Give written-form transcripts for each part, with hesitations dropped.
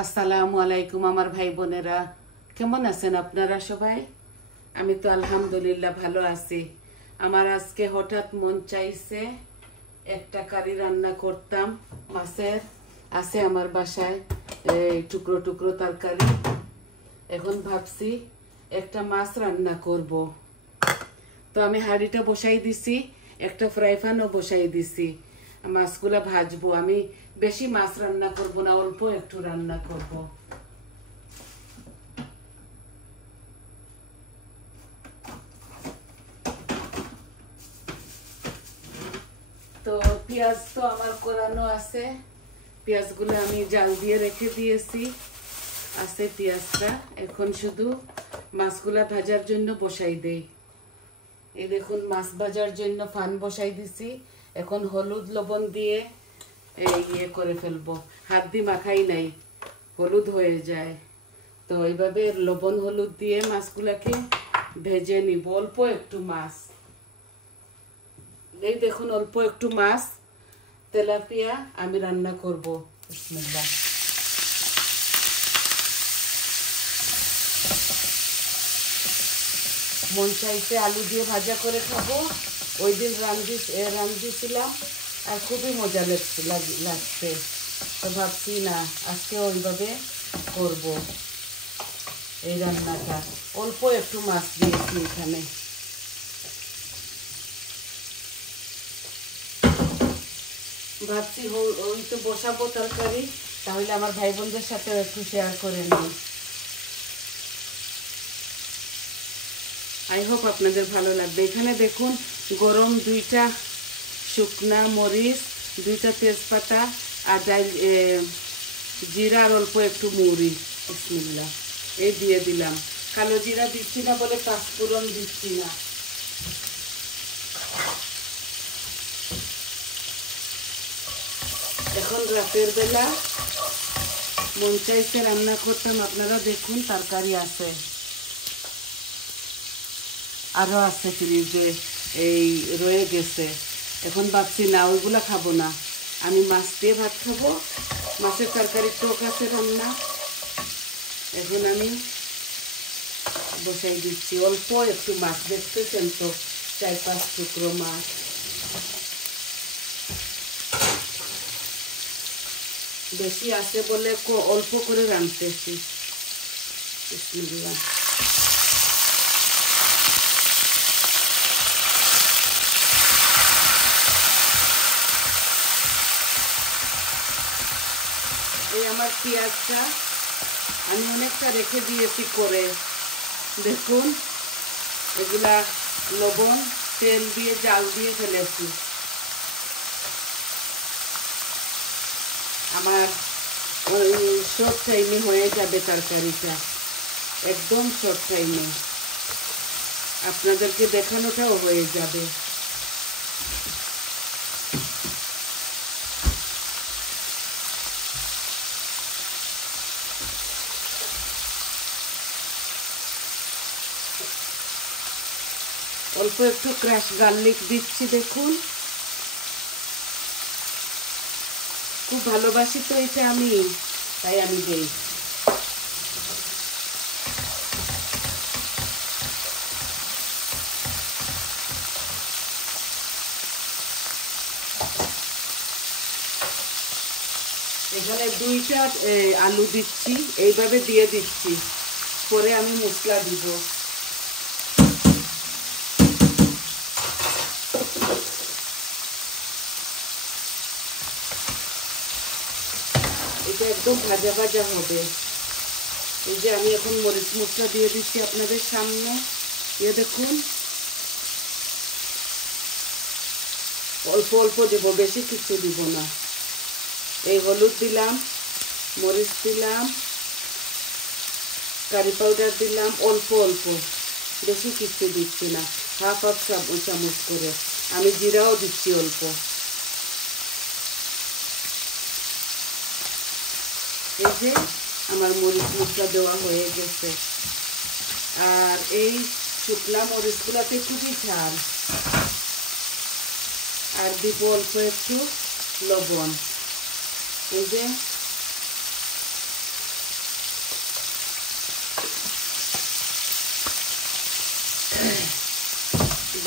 আসসালামু আলাইকুম আমার ভাই বোনেরা, কেমন আছেন আপনারা সবাই? আমি তো আলহামদুলিল্লাহ ভালো আছি। আমার আজকে হঠাৎ মন চাইছে একটা কারি রান্না করতাম। মাছের আছে আমার বাসায়, এই টুকরো টুকরো তরকারি। এখন ভাবছি একটা মাছ রান্না করব। তো আমি হাঁড়িটা বসাই দিছি, একটা ফ্রাই প্যানও বসাই দিছি। মাছগুলা ভাজবো। আমি বেশি মাছ রান্না করব না, অল্প একটু রান্না করব। তো পেঁয়াজ তো আমার কোরানো আছে, পেঁয়াজগুলো আমি জাল দিয়ে রেখে দিয়েছি। আছে পেঁয়াজটা, এখন শুধু মাছগুলা ভাজার জন্য বসাই দেই। এই দেখুন মাছ ভাজার জন্য ফান বসাই দিছি। এখন হলুদ লবণ দিয়ে ইয়ে করে ফেলবো। হাত দিয়ে মাখাই নাই, হলুদ হয়ে যায়। তো এইভাবে লবণ হলুদ দিয়ে মাছগুলাকে ভেজে নিব। অল্প একটু মাছ, এই দেখুন অল্প একটু মাছ তেলাপিয়া আমি রান্না করব। বিসমিল্লাহ। মন চাইছে আলু দিয়ে ভাজা করে খাবো। ওই দিন রান্ধিছিলাম আর খুবই মজা লাগছে। তো ভাবছি না আজকে ওইভাবে করব এই রান্নাটা। অল্প একটু মাছ দিয়েছি এখানে। ভাবছি ওই তো বসাবো তরকারি, তাহলে আমার ভাই বোনদের সাথেও একটু শেয়ার করে নিই। আই হোপ আপনাদের ভালো লাগবে। এখানে দেখুন গরম 2টা শুকনা মরিচ, 2টা তেজপাতা আর জিরা আর অল্প একটু মুড়ি। বিসমিল্লাহ, এই দিয়ে দিলাম। কালো জিরা দিচ্ছি না বলে পাঁচফোড়ন দিচ্ছি না। এখন রাতের বেলা মন চাইছে রান্না করতাম। আপনারা দেখুন তরকারি আছে, আরও আছে ফ্রিজে, এই রয়ে গেছে। এখন ভাবছি না ওইগুলা খাবো না, আমি মাছ দিয়ে ভাত খাবো। মাছের তরকারি টক আছে রান্না। এখন আমি বসাই দিচ্ছি অল্প একটু মাছ। দেখতেছেন তো 4-5 টুকরো মাছ। বেশি আছে বলে অল্প করে রাঁধতেছি। বিসমিল্লাহ। এই আমার পেঁয়াজটা আমি অনেকটা রেখে দিয়েছি করে। দেখুন এগুলা লবণ তেল দিয়ে জাল দিয়ে ফেলেছি। আমার ওই শর্ট টাইমে হয়ে যাবে তরকারিটা, একদম শর্ট টাইমে আপনাদেরকে দেখানোটাও হয়ে যাবে। অল্প একটু ক্রাশ গার্লিক দিচ্ছি। দেখুন খুব ভালোবাসি তো এটা আমি, তাই আমি দেই। এখানে 2টা আলু দিচ্ছি, এইভাবে দিয়ে দিচ্ছি, পরে আমি মশলা দিব। এটা একদম ভাজা ভাজা হবে। এই যে আমি এখন মরিচ মশলা দিয়ে দিচ্ছি আপনাদের সামনে। দেখুন অল্প অল্প দেব, বেশি কিছু দিব না। এই হলুদ দিলাম, মরিচ দিলাম, কারি পাউডার দিলাম অল্প অল্প, বেশি কিছু দিচ্ছি না। হাফ চামচ করে। আমি জিরাও দিচ্ছি অল্প। এই যে আমার মরিচ মশলা দেওয়া হয়ে গেছে। আর এই শুকনা মরিচগুলোতে খুবই ঝাল। আর দিব অল্প একটু লবণ। এই যে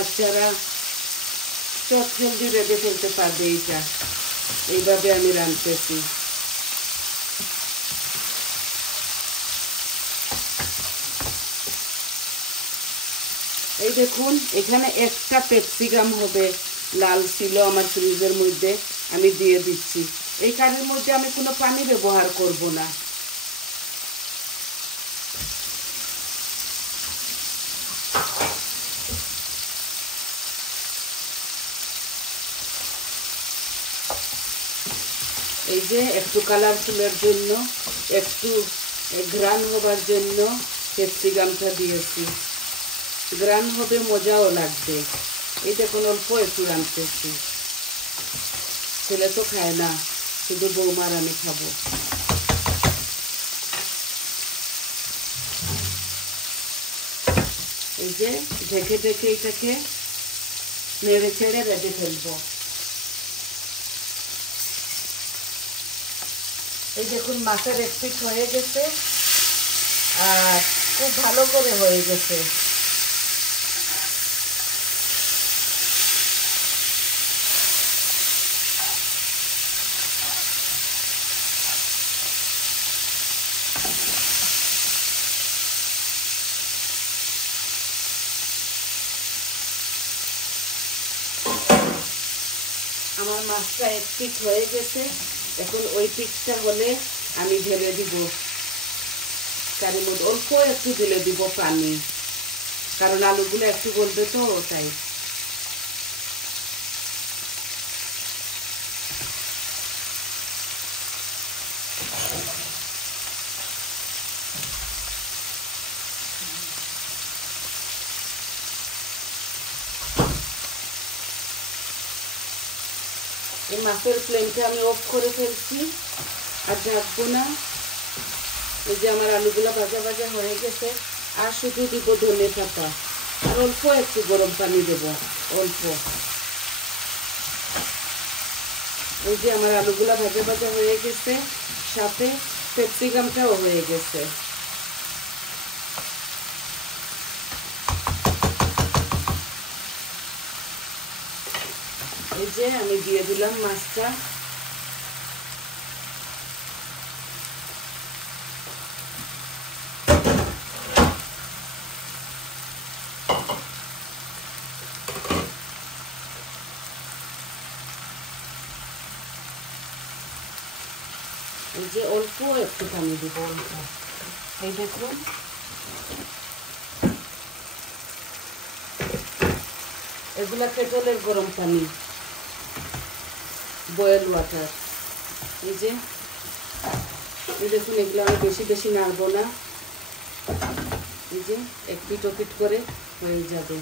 বাচ্চারা চট জলদি রেঁধে ফেলতে পারবে। এইভাবে আমি রাঁধতেছি। এই দেখুন, এখানে একটা ক্যাপসিকাম হবে লাল ছিল আমার ফ্রিজের মধ্যে, আমি দিয়ে দিচ্ছি। এই কারির মধ্যে আমি কোনো পানি ব্যবহার করব না। এই যে একটু কালারফুলের জন্য, একটু ঘ্রাণ হবার জন্য ক্যাপসিকামটা দিয়েছি। ঘ্রাণ হবে, মজাও লাগবে। এই দেখুন, অল্প একটু রাঁধতেছি। ছেলে তো খায় না, শুধু বৌমার আমি খাবো। এই যে ঢেকে ঢেকে এটাকে নেড়ে চেড়ে রেঁধে ফেলবো। এই দেখুন, মাছের এক পিঠ হয়ে গেছে আর খুব ভালো করে হয়ে গেছে। আমার মাছটা এক পিঠ হয়ে গেছে। এখন ওই পিঠটা হলে আমি ঢেলে দিব কারির মধ্যে। অল্প একটু ঢেলে দিব পানি, কারণ আলুগুলো একটু গলবে তো, তাই। এই মাছের ফ্লেমটা আমি অফ করে ফেলছি, আর ঢাকবো না। এই যে আমার আলুগুলো ভাজা ভাজা হয়ে গেছে। আর শুধু দিব ধনে পাতা, আর অল্প একটু গরম পানি দেব, অল্প। এই যে আমার আলুগুলো ভাজা ভাজা হয়ে গেছে, সাথে ক্যাপসিকামটাও হয়ে গেছে। এই যে আমি দিয়ে দিলাম মাছটা। এই যে অল্প একটু পানি দিব, অল্প। এই দেখুন, এগুলা কেটলের গরম পানি, বয়েল ওয়াটার। এই যে দেখুন, এগুলো আমি বেশি বেশি নাড়বো না। এই যে এক পিঠ ও পিঠ করে হয়ে যাবে।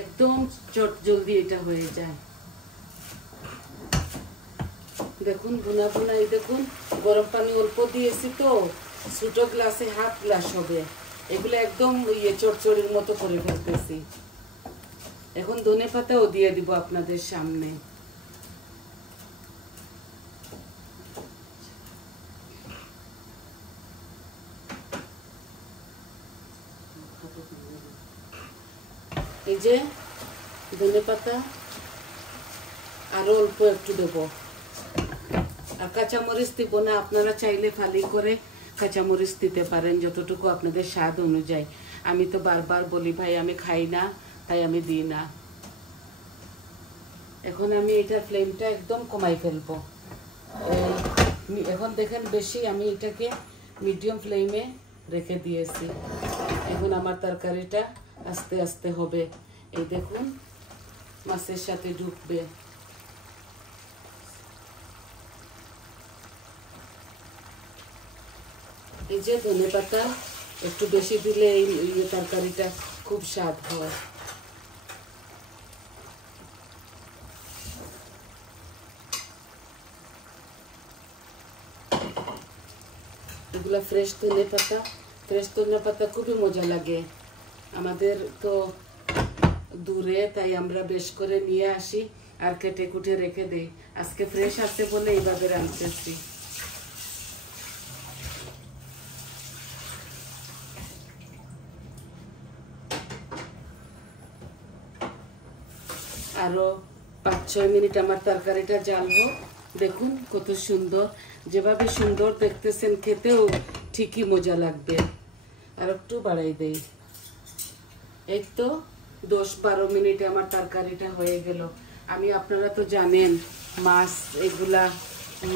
একদম চট জলদি এটা হয়ে যায়। দেখুন ভুনা ভুনা। এই দেখুন, গরম পানি অল্প দিয়েছি তো, ছোট গ্লাসে হাফ গ্লাস হবে। এগুলো একদম চড়চড়ির মতো করে ফেলতেছি। এখন ধনে পাতাও দিয়ে দিব আপনাদের সামনে। এই যে ধনে পাতা আরো অল্প একটু দেবো। আর কাঁচামরিচ দিব না, আপনারা চাইলে ফালি করে কাঁচামরিচ দিতে পারেন, যতটুকু আপনাদের স্বাদ অনুযায়ী। আমি তো বারবার বলি ভাই আমি খাই না, তাই আমি দিই না। এখন আমি এটার ফ্লেমটা একদম কমাই ফেলবো। এখন দেখেন, বেশি আমি এটাকে মিডিয়াম ফ্লেমে রেখে দিয়েছি। এখন আমার তরকারিটা আস্তে আস্তে হবে। এই দেখুন, মাছের সাথে ঢুকবে। এই যে ধনে পাতা একটু বেশি দিলে এই তরকারিটা খুব স্বাদ হয়। এগুলা ফ্রেশ ধনে পাতা খুবই মজা লাগে আমাদের তো দূরে, তাই আমরা বেশ করে নিয়ে আসি আর কেটে কুটে রেখে দেই। আজকে ফ্রেশ আছে বলে এইভাবে রাঁধতেছি। আরো 5-6 মিনিট আমার তরকারিটা জ্বালবো। দেখুন কত সুন্দর, যেভাবে সুন্দর দেখতেছেন খেতেও ঠিকই মজা লাগবে। আর একটু বাড়াই দেই। এই তো 10-12 মিনিটে আমার তরকারিটা হয়ে গেল। আমি, আপনারা তো জানেন, মাছ এগুলা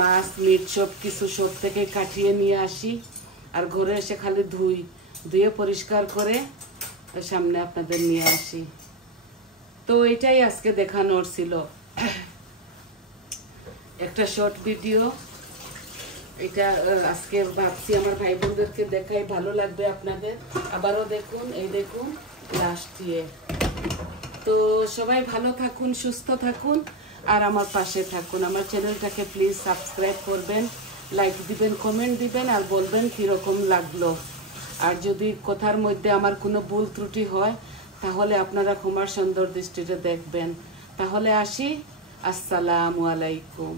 মাছ মিট সব কিছু সব থেকে কাটিয়ে নিয়ে আসি আর ঘরে এসে খালি ধুয়ে পরিষ্কার করে সামনে আপনাদের নিয়ে আসি। তো এটাই আজকে দেখানোর ছিল, একটা শর্ট ভিডিও। এটা আজকে ভাবছি আমার ভাই বোনদেরকে দেখাই, ভালো লাগবে আপনাদের। আবারও দেখুন, এই দেখুন লাস্ট দিয়ে। তো সবাই ভালো থাকুন, সুস্থ থাকুন আর আমার পাশে থাকুন। আমার চ্যানেলটাকে প্লিজ সাবস্ক্রাইব করবেন, লাইক দিবেন, কমেন্ট দিবেন আর বলবেন কীরকম লাগলো। আর যদি কথার মধ্যে আমার কোনো ভুল ত্রুটি হয় তাহলে আপনারা ক্ষমার সুন্দর দৃষ্টিতে দেখবেন। তাহলে আসি, আসসালামু আলাইকুম।